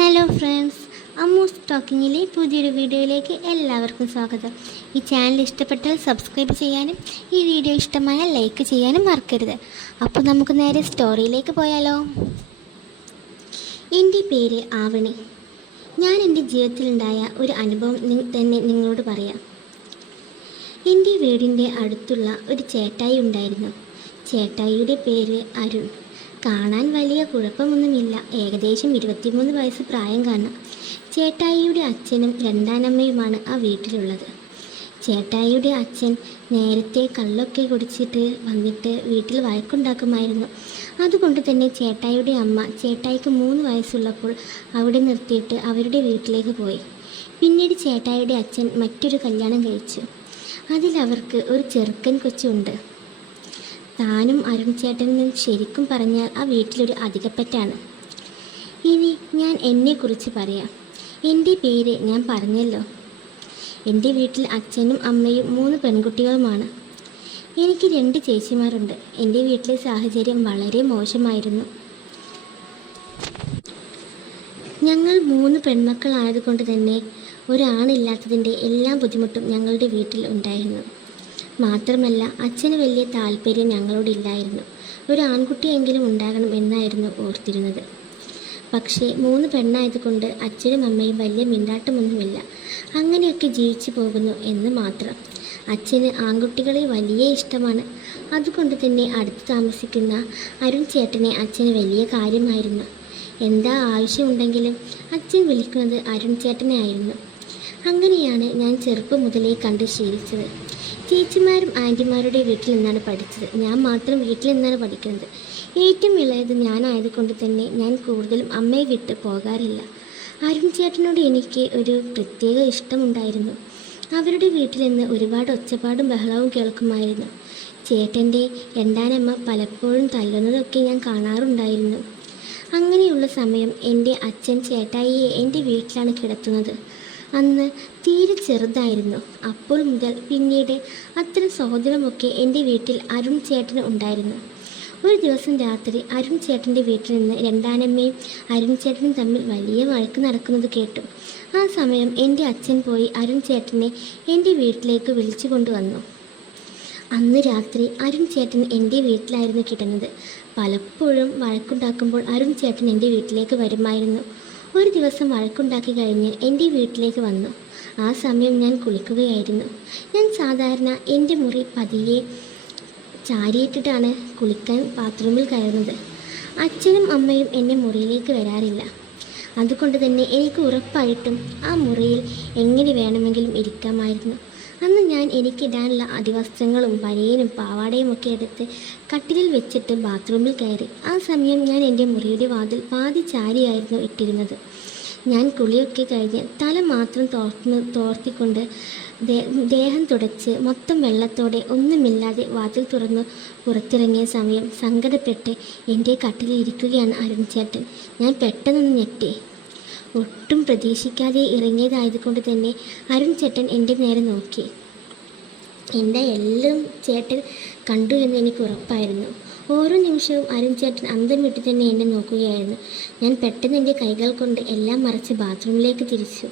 Hello friends അമ്മൂസ് ടോക്കിങ്ങിലെ പുതിയൊരു വീഡിയോയിലേക്ക് എല്ലാവർക്കും സ്വാഗതം. ഈ ചാനൽ ഇഷ്ടപ്പെട്ടാൽ സബ്സ്ക്രൈബ് ചെയ്യാനും ഈ വീഡിയോ ഇഷ്ടമായാൽ ലൈക്ക് ചെയ്യാനും മറക്കരുത്. അപ്പോൾ നമുക്ക് നേരെ സ്റ്റോറിയിലേക്ക് പോയാലോ? എന്റെ പേര് ആവണി. ഞാൻ എന്റെ ജീവിതത്തിലുണ്ടായ ഒരു അനുഭവം തന്നെ നിങ്ങളോട് പറയാം. എന്റെ വീടിന്റെ അടുത്തുള്ള ഒരു ചേട്ടായി ഉണ്ടായിരുന്നു. ചേട്ടായിയുടെ പേര് അരുൺ. കാണാൻ വലിയ കുഴപ്പമൊന്നുമില്ല. ഏകദേശം ഇരുപത്തിമൂന്ന് വയസ്സ് പ്രായം കാണാം. ചേട്ടായിയുടെ അച്ഛനും രണ്ടാനമ്മയുമാണ് ആ വീട്ടിലുള്ളത്. ചേട്ടായിയുടെ അച്ഛൻ നേരത്തെ കള്ളൊക്കെ കുടിച്ചിട്ട് വന്നിട്ട് വീട്ടിൽ വഴക്കുണ്ടാക്കുമായിരുന്നു. അതുകൊണ്ട് തന്നെ ചേട്ടായിയുടെ അമ്മ ചേട്ടായിക്ക് മൂന്ന് വയസ്സുള്ളപ്പോൾ അവിടെ നിർത്തിയിട്ട് അവരുടെ വീട്ടിലേക്ക് പോയി. പിന്നീട് ചേട്ടായിയുടെ അച്ഛൻ മറ്റൊരു കല്യാണം കഴിച്ചു. അതിലവർക്ക് ഒരു ചെറുക്കൻ കൊച്ചുണ്ട്. താനും അരുൺചേട്ടനും ശരിക്കും പറഞ്ഞാൽ ആ വീട്ടിലൊരു അധികപ്പറ്റാണ്. ഇനി ഞാൻ എന്നെക്കുറിച്ച് പറയാം. എന്റെ പേര് ഞാൻ പറഞ്ഞല്ലോ. എന്റെ വീട്ടിൽ അച്ഛനും അമ്മയും മൂന്ന് പെൺകുട്ടികളുമാണ്. എനിക്ക് രണ്ട് ചേച്ചിമാരുണ്ട്. എന്റെ വീട്ടിലെ സാഹചര്യം വളരെ മോശമായിരുന്നു. ഞങ്ങൾ മൂന്ന് പെൺമക്കളായതുകൊണ്ട് തന്നെ ഒരാണില്ലാത്തതിന്റെ എല്ലാ ബുദ്ധിമുട്ടും ഞങ്ങളുടെ വീട്ടിൽ ഉണ്ടായിരുന്നു. മാത്രമല്ല അച്ഛന് വലിയ താല്പര്യം ഞങ്ങളോടില്ലായിരുന്നു. ഒരു ആൺകുട്ടിയെങ്കിലും ഉണ്ടാകണം എന്നായിരുന്നു ഓർത്തിരുന്നത്. പക്ഷേ മൂന്ന് പെണ്ണായതുകൊണ്ട് അച്ഛനും അമ്മയും വലിയ മിണ്ടാട്ടമൊന്നുമില്ല. അങ്ങനെയൊക്കെ ജീവിച്ചു പോകുന്നു എന്ന് മാത്രം. അച്ഛന് ആൺകുട്ടികളെ വലിയ ഇഷ്ടമാണ്. അതുകൊണ്ട് തന്നെ അടുത്ത് താമസിക്കുന്ന അരുൺ ചേട്ടനെ അച്ഛന് വലിയ കാര്യമായിരുന്നു. എന്താ ആവശ്യമുണ്ടെങ്കിലും അച്ഛൻ വിളിക്കുന്നത് അരുൺ ചേട്ടനെ ആയിരുന്നു അങ്ങനെയാണ് ഞാൻ ചെറുപ്പം മുതലേ കണ്ട് ശീലിച്ചത്. ചേച്ചിമാരും ആന്റിമാരുടെ വീട്ടിൽ നിന്നാണ് പഠിച്ചത്. ഞാൻ മാത്രം വീട്ടിൽ നിന്നാണ് പഠിക്കുന്നത്. ഏറ്റവും ഇളയത് ഞാനായതുകൊണ്ട് തന്നെ ഞാൻ കൂടുതലും അമ്മയെ വിട്ട് പോകാറില്ല. അരുൺ ചേട്ടനോട് എനിക്ക് ഒരു പ്രത്യേക ഇഷ്ടമുണ്ടായിരുന്നു. അവരുടെ വീട്ടിൽ നിന്ന് ഒരുപാട് ഒച്ചപ്പാടും ബഹളവും കേൾക്കുമായിരുന്നു. ചേട്ടന്റെ രണ്ടാനമ്മ പലപ്പോഴും തല്ലുന്നതൊക്കെ ഞാൻ കാണാറുണ്ടായിരുന്നു. അങ്ങനെയുള്ള സമയം എന്റെ അച്ഛൻ ചേട്ടായിയെ എന്റെ വീട്ടിലാണ് കിടത്തുന്നത്. അന്ന് തീരെ ചെറുതായിരുന്നു. അപ്പോൾ മുതൽ പിന്നീട് അത്തരം സഹോദരമൊക്കെ എന്റെ വീട്ടിൽ അരുൺ ചേട്ടന് ഉണ്ടായിരുന്നു. ഒരു ദിവസം രാത്രി അരുൺ ചേട്ടന്റെ വീട്ടിൽ നിന്ന് രണ്ടാനമ്മയും അരുൺ ചേട്ടനും തമ്മിൽ വലിയ വഴക്ക് നടക്കുന്നത് കേട്ടു. ആ സമയം എന്റെ അച്ഛൻ പോയി അരുൺ ചേട്ടനെ എന്റെ വീട്ടിലേക്ക് വിളിച്ചു കൊണ്ടുവന്നു. അന്ന് രാത്രി അരുൺ ചേട്ടൻ എന്റെ വീട്ടിലായിരുന്നു കിടന്നത്. പലപ്പോഴും വഴക്കുണ്ടാക്കുമ്പോൾ അരുൺ ചേട്ടൻ എന്റെ വീട്ടിലേക്ക് വരുമായിരുന്നു. ഒരു ദിവസം വഴക്കുണ്ടാക്കി കഴിഞ്ഞ് എന്റെ വീട്ടിലേക്ക് വന്നു. ആ സമയം ഞാൻ കുളിക്കുകയായിരുന്നു. ഞാൻ സാധാരണ എന്റെ മുറി പതിയെ ചാരിയിട്ടിട്ടാണ് കുളിക്കാൻ ബാത്റൂമിൽ കയറുന്നത്. അച്ഛനും അമ്മയും എന്റെ മുറിയിലേക്ക് വരാറില്ല. അതുകൊണ്ട് തന്നെ എനിക്ക് ഉറപ്പായിട്ടും ആ മുറിയിൽ എങ്ങനെ വേണമെങ്കിലും ഇരിക്കാമായിരുന്നു. അന്ന് ഞാൻ എനിക്കിടാനുള്ള അടിവസ്ത്രങ്ങളും പനയനും പാവാടയും ഒക്കെ എടുത്ത് കട്ടിലിൽ വെച്ചിട്ട് ബാത്റൂമിൽ കയറി. ആ സമയം ഞാൻ എന്റെ മുറിയുടെ വാതിൽ പാതി ചാരിയായിരുന്നു ഇട്ടിരുന്നത്. ഞാൻ കുളിയൊക്കെ കഴിഞ്ഞ് തല മാത്രം തോർന്ന് തോർത്തിക്കൊണ്ട് ദേഹം തുടച്ച് മൊത്തം വെള്ളത്തോടെ ഒന്നുമില്ലാതെ വാതിൽ തുറന്ന് പുറത്തിറങ്ങിയ സമയം സങ്കടപ്പെട്ട് എന്റെ കട്ടിലിരിക്കുകയാണ് അരുൺ ചേട്ടൻ. ഞാൻ പെട്ടെന്ന് ഞെട്ടി. ഒട്ടും പ്രതീക്ഷിക്കാതെ ഇറങ്ങിയതായതുകൊണ്ട് തന്നെ അരുൺ ചേട്ടൻ എന്റെ നേരെ നോക്കി. എന്റെ എല്ലാം ചേട്ടൻ കണ്ടു എന്ന് എനിക്ക് ഉറപ്പായിരുന്നു. ഓരോ നിമിഷവും അരുൺ ചേട്ടൻ അന്തം വിട്ട് തന്നെ എന്നെ നോക്കുകയായിരുന്നു. ഞാൻ പെട്ടെന്ന് എന്റെ കൈകൾ കൊണ്ട് എല്ലാം മറച്ച് ബാത്റൂമിലേക്ക് തിരിച്ചു.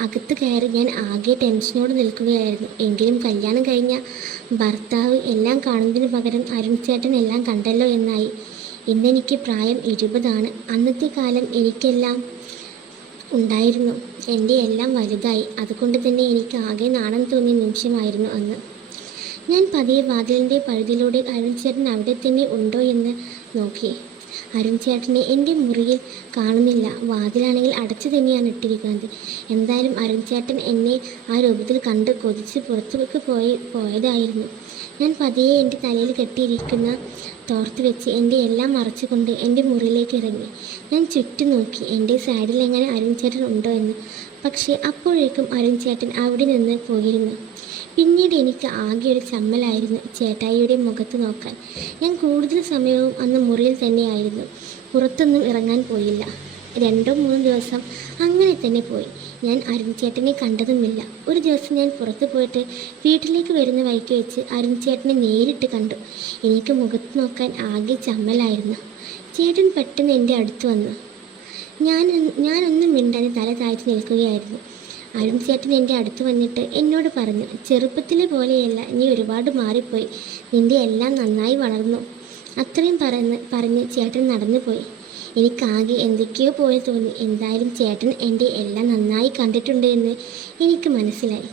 അകത്ത് കയറി ഞാൻ ആകെ ടെൻഷനോട് നിൽക്കുകയായിരുന്നു. എങ്കിലും കല്യാണം കഴിഞ്ഞ ഭർത്താവ് എല്ലാം കാണുന്നതിന് പകരം അരുൺ ചേട്ടൻ എല്ലാം കണ്ടല്ലോ എന്നായി. ഇന്നെനിക്ക് പ്രായം ഇരുപതാണ്. അന്നത്തെ കാലം എനിക്കെല്ലാം ഉണ്ടായിരുന്നു. എന്റെ എല്ലാം വലുതായി. അതുകൊണ്ട് തന്നെ എനിക്ക് ആകെ നാണം തോന്നിയ നിമിഷമായിരുന്നു അന്ന്. ഞാൻ പതിയെ വാതിലിന്റെ പഴുതിലൂടെ അരുൺചേട്ടൻ അവിടെ തന്നെ ഉണ്ടോ എന്ന് നോക്കി. അരുൺ ചേട്ടനെ എന്റെ മുറിയിൽ കാണുന്നില്ല. വാതിലാണെങ്കിൽ അടച്ചു തന്നെയാണ് ഇട്ടിരിക്കുന്നത്. എന്തായാലും അരുൺചേട്ടൻ എന്നെ ആ രൂപത്തിൽ കണ്ട് കൊതിച്ച് പുറത്തേക്ക് പോയി പോയതായിരുന്നു. ഞാൻ പതിയെ എന്റെ തലയിൽ കെട്ടിയിരിക്കുന്ന തോർത്ത് വെച്ച് എന്റെ എല്ലാം മറച്ചുകൊണ്ട് എന്റെ മുറിയിലേക്ക് ഇറങ്ങി. ഞാൻ ചുറ്റും നോക്കി എന്റെ സൈഡിൽ എങ്ങനെ അരുൺ ചേട്ടൻ ഉണ്ടോ എന്ന്. പക്ഷേ അപ്പോഴേക്കും അരുൺ ചേട്ടൻ അവിടെ നിന്ന് പോയിരുന്നു. പിന്നീട് എനിക്ക് ആകെ ഒരു ചമ്മലായിരുന്നു ചേട്ടായിയുടെ മുഖത്ത് നോക്കാൻ. ഞാൻ കൂടുതൽ സമയവും അന്ന് മുറിയിൽ തന്നെയായിരുന്നു. പുറത്തൊന്നും ഇറങ്ങാൻ പോയില്ല. രണ്ടോ മൂന്നോ ദിവസം അങ്ങനെ തന്നെ പോയി. ഞാൻ അരുൺചേട്ടനെ കണ്ടതുമില്ല. ഒരു ദിവസം ഞാൻ പുറത്ത് പോയിട്ട് വീട്ടിലേക്ക് വരുന്ന വഴിക്ക് വെച്ച് അരുൺചേട്ടനെ നേരിട്ട് കണ്ടു. എനിക്ക് മുഖത്ത് നോക്കാൻ ആകെ ചമ്മലായിരുന്നു. ചേട്ടൻ പെട്ടെന്ന് എന്റെ അടുത്ത് വന്നു. ഞാൻ ഞാനൊന്നും മിണ്ടാതെ തല താഴ്ത്തി നിൽക്കുകയായിരുന്നു. അരുൺ ചേട്ടൻ എന്റെ അടുത്ത് വന്നിട്ട് എന്നോട് പറഞ്ഞു ചെറുപ്പത്തിലെ പോലെയല്ല നീ ഒരുപാട് മാറിപ്പോയി. നിന്റെ എല്ലാം നന്നായി വളർന്നു. അത്രയും പറഞ്ഞ് പറഞ്ഞ് ചേട്ടൻ നടന്നുപോയി. എനിക്കാകെ എന്തൊക്കെയോ പോലെ തോന്നി. എന്തായാലും ചേട്ടൻ എന്റെ എല്ലാം നന്നായി കണ്ടിട്ടുണ്ട് എന്ന് എനിക്ക് മനസ്സിലായി.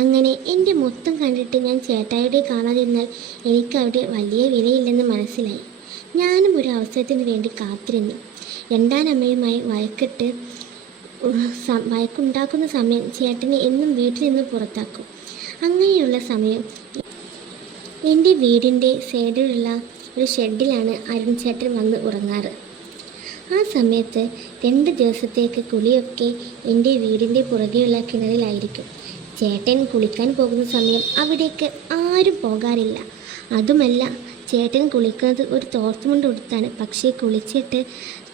അങ്ങനെ എന്റെ മൊത്തം കണ്ടിട്ട് ഞാൻ ചേട്ടായുടെ കാണാതിരുന്നാൽ എനിക്കവിടെ വലിയ വിലയില്ലെന്ന് മനസ്സിലായി. ഞാനും ഒരു അവസരത്തിന് വേണ്ടി കാത്തിരുന്നു. രണ്ടാനമ്മയുമായി വഴക്കിട്ട് വഴക്കുണ്ടാക്കുന്ന സമയം ചേട്ടനെ എന്നും വീട്ടിൽ നിന്ന് പുറത്താക്കും. അങ്ങനെയുള്ള സമയം എന്റെ വീടിന്റെ സൈഡിലുള്ള ഒരു ഷെഡിലാണ് അരുൺ ചേട്ടൻ വന്ന് ഉറങ്ങാറ്. ആ സമയത്ത് രണ്ട് ദിവസത്തേക്ക് കുളിയൊക്കെ എന്റെ വീടിന്റെ പുറകെയുള്ള കിണറിലായിരിക്കും. ചേട്ടൻ കുളിക്കാൻ പോകുന്ന സമയം അവിടേക്ക് ആരും പോകാറില്ല. അതുമല്ല ചേട്ടൻ കുളിക്കുന്നത് ഒരു തോർത്തുമുണ്ട് ഉടുത്താണ്. പക്ഷേ കുളിച്ചിട്ട്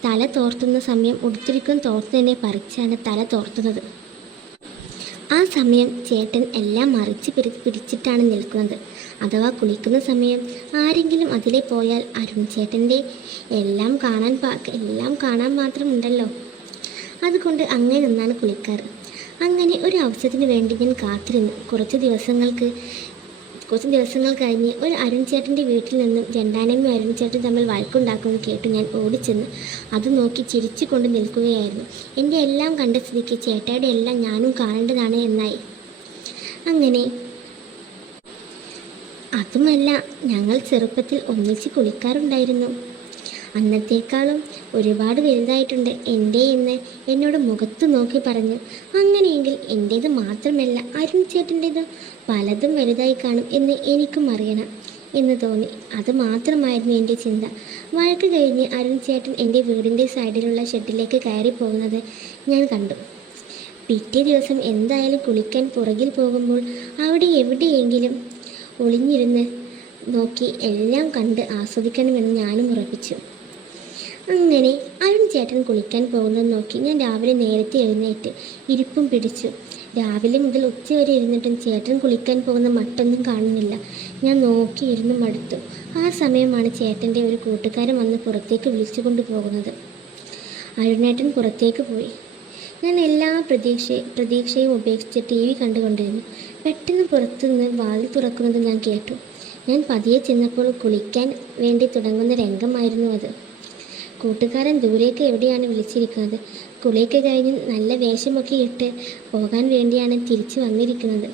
തല തോർത്തുന്ന സമയം ഉടുത്തിരിക്കുന്ന തോർത്ത് തന്നെ പറിച്ചാണ് തല തോർത്തുന്നത്. ആ സമയം ചേട്ടൻ എല്ലാം മറിച്ച് പിടി പിടിച്ചിട്ടാണ് നിൽക്കുന്നത്. അഥവാ കുളിക്കുന്ന സമയം ആരെങ്കിലും അതിലെ പോയാൽ അരുൺ ചേട്ടന്റെ എല്ലാം കാണാൻ എല്ലാം കാണാൻ മാത്രമുണ്ടല്ലോ. അതുകൊണ്ട് അങ്ങനെ നിന്നാണ് കുളിക്കാറ് അങ്ങനെ ഒരു അവസരത്തിന് വേണ്ടി ഞാൻ കാത്തിരുന്നു. കുറച്ച് ദിവസങ്ങൾക്ക് കുറച്ച് ദിവസങ്ങൾ കഴിഞ്ഞ് ഒരു അരുൺ ചേട്ടന്റെ വീട്ടിൽ നിന്നും രണ്ടാനമ്മയും അരുൺ ചേട്ടൻ തമ്മിൽ വഴക്കുണ്ടാക്കുന്നത് കേട്ട് ഞാൻ ഓടിച്ചെന്ന് അത് നോക്കി ചിരിച്ചു കൊണ്ട് നിൽക്കുകയായിരുന്നു. എന്റെ എല്ലാം കണ്ട സ്ഥിതിക്ക് ചേട്ടായുടെ എല്ലാം ഞാനും കാണേണ്ടതാണ് എന്നായി. അങ്ങനെ അതുമല്ല ഞങ്ങൾ ചെറുപ്പത്തിൽ ഒന്നിച്ച് കുളിക്കാറുണ്ടായിരുന്നു. അന്നത്തേക്കാളും ഒരുപാട് വലുതായിട്ടുണ്ട്. എന്റെ എന്ന് എന്നോട് മുഖത്ത് നോക്കി പറഞ്ഞു. അങ്ങനെയെങ്കിൽ എന്റേത് മാത്രമല്ല അരുൺ ചേട്ടന്റേത് പലതും വലുതായി കാണും എന്ന് എനിക്കും അറിയണം എന്ന് തോന്നി. അത് മാത്രമായിരുന്നു എന്റെ ചിന്ത. വഴക്ക് കഴിഞ്ഞ് അരുൺ ചേട്ടൻ എന്റെ വീടിന്റെ സൈഡിലുള്ള ഷെഡിലേക്ക് കയറി പോകുന്നത് ഞാൻ കണ്ടു. പിറ്റേ ദിവസം എന്തായാലും കുളിക്കാൻ പുറകിൽ പോകുമ്പോൾ അവിടെ എവിടെയെങ്കിലും ഒളിഞ്ഞിരുന്ന് നോക്കി എല്ലാം കണ്ട് ആസ്വദിക്കണമെന്ന് ഞാനും ഉറപ്പിച്ചു. അങ്ങനെ അരുൺ ചേട്ടൻ കുളിക്കാൻ പോകുന്നത് നോക്കി ഞാൻ രാവിലെ നേരത്തെ എഴുന്നേറ്റ് ഇരിപ്പും പിടിച്ചു. രാവിലെ മുതൽ ഉച്ച വരെ ഇരുന്നിട്ടും ചേട്ടൻ കുളിക്കാൻ പോകുന്ന മട്ടൊന്നും കാണുന്നില്ല. ഞാൻ നോക്കി ഇരുന്ന് മടുത്തു. ആ സമയമാണ് ചേട്ടന്റെ ഒരു കൂട്ടുകാരൻ വന്ന് പുറത്തേക്ക് വിളിച്ചു കൊണ്ടുപോകുന്നത് അരുണേട്ടൻ പുറത്തേക്ക് പോയി. ഞാൻ എല്ലാ പ്രതീക്ഷ പ്രതീക്ഷയും ഉപേക്ഷിച്ച് ടി വി കണ്ടുകൊണ്ടിരുന്നു. പെട്ടെന്ന് പുറത്തുനിന്ന് വാതിൽ തുറക്കുന്നത് ഞാൻ കേട്ടു. ഞാൻ പതിയെ ചെന്നപ്പോൾ കുളിക്കാൻ വേണ്ടി തുടങ്ങുന്ന രംഗമായിരുന്നു അത്. കൂട്ടുകാരൻ ദൂരേക്ക് എവിടെയാണ് വിളിച്ചിരിക്കുന്നത്? കുളിയൊക്കെ കഴിഞ്ഞ് നല്ല വേഷമൊക്കെ ഇട്ട് പോകാൻ വേണ്ടിയാണ് തിരിച്ചു വന്നിരിക്കുന്നത്.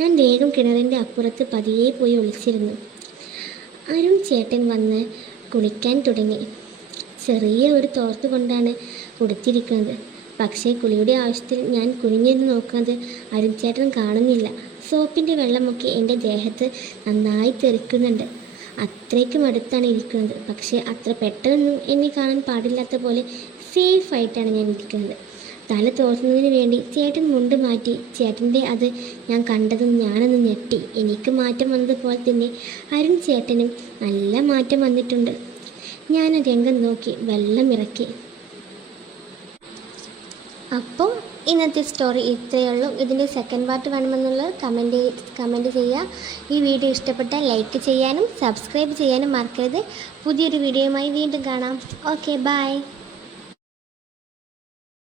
ഞാൻ വേഗം കിണറിന്റെ അപ്പുറത്ത് പതിയെ പോയി ഒളിച്ചിരുന്നു. അരുൺ ചേട്ടൻ വന്ന് കുളിക്കാൻ തുടങ്ങി. ചെറിയ ഒരു തോർത്ത് കൊണ്ടാണ് ഉടുത്തിരിക്കുന്നത് പക്ഷേ കുളിയുടെ ആവശ്യത്തിൽ ഞാൻ കുനിഞ്ഞിരുന്ന് നോക്കുന്നത് അരുൺചേട്ടൻ കാണുന്നില്ല. സോപ്പിന്റെ വെള്ളമൊക്കെ എന്റെ ദേഹത്ത് നന്നായി തെറിക്കുന്നുണ്ട്. അത്രയ്ക്കും അടുത്താണ് ഇരിക്കുന്നത്. പക്ഷേ അത്ര പെട്ടെന്നൊന്നും എന്നെ കാണാൻ പാടില്ലാത്ത പോലെ സേഫ് ആയിട്ടാണ് ഞാൻ ഇരിക്കുന്നത്. തല തോർത്തുന്നതിന് വേണ്ടി ചേട്ടൻ മുണ്ട് മാറ്റി ചേട്ടന്റെ അത് ഞാൻ കണ്ടതും ഞാനൊന്ന് ഞെട്ടി. എനിക്ക് മാറ്റം വന്നതുപോലെ തന്നെ അരുൺ ചേട്ടനും നല്ല മാറ്റം വന്നിട്ടുണ്ട്. ഞാൻ രംഗം നോക്കി വെള്ളം ഇറക്കി. അപ്പോൾ ഇന്നത്തെ സ്റ്റോറി ഇത്രയേ ഉള്ളൂ. ഇതിന്റെ സെക്കൻഡ് പാർട്ട് വേണമെന്നുള്ളത് കമന്റ് കമന്റ് ചെയ്യുക. ഈ വീഡിയോ ഇഷ്ടപ്പെട്ടാൽ ലൈക്ക് ചെയ്യാനും സബ്സ്ക്രൈബ് ചെയ്യാനും മറക്കരുത്. പുതിയൊരു വീഡിയോയുമായി വീണ്ടും കാണാം. Okay bye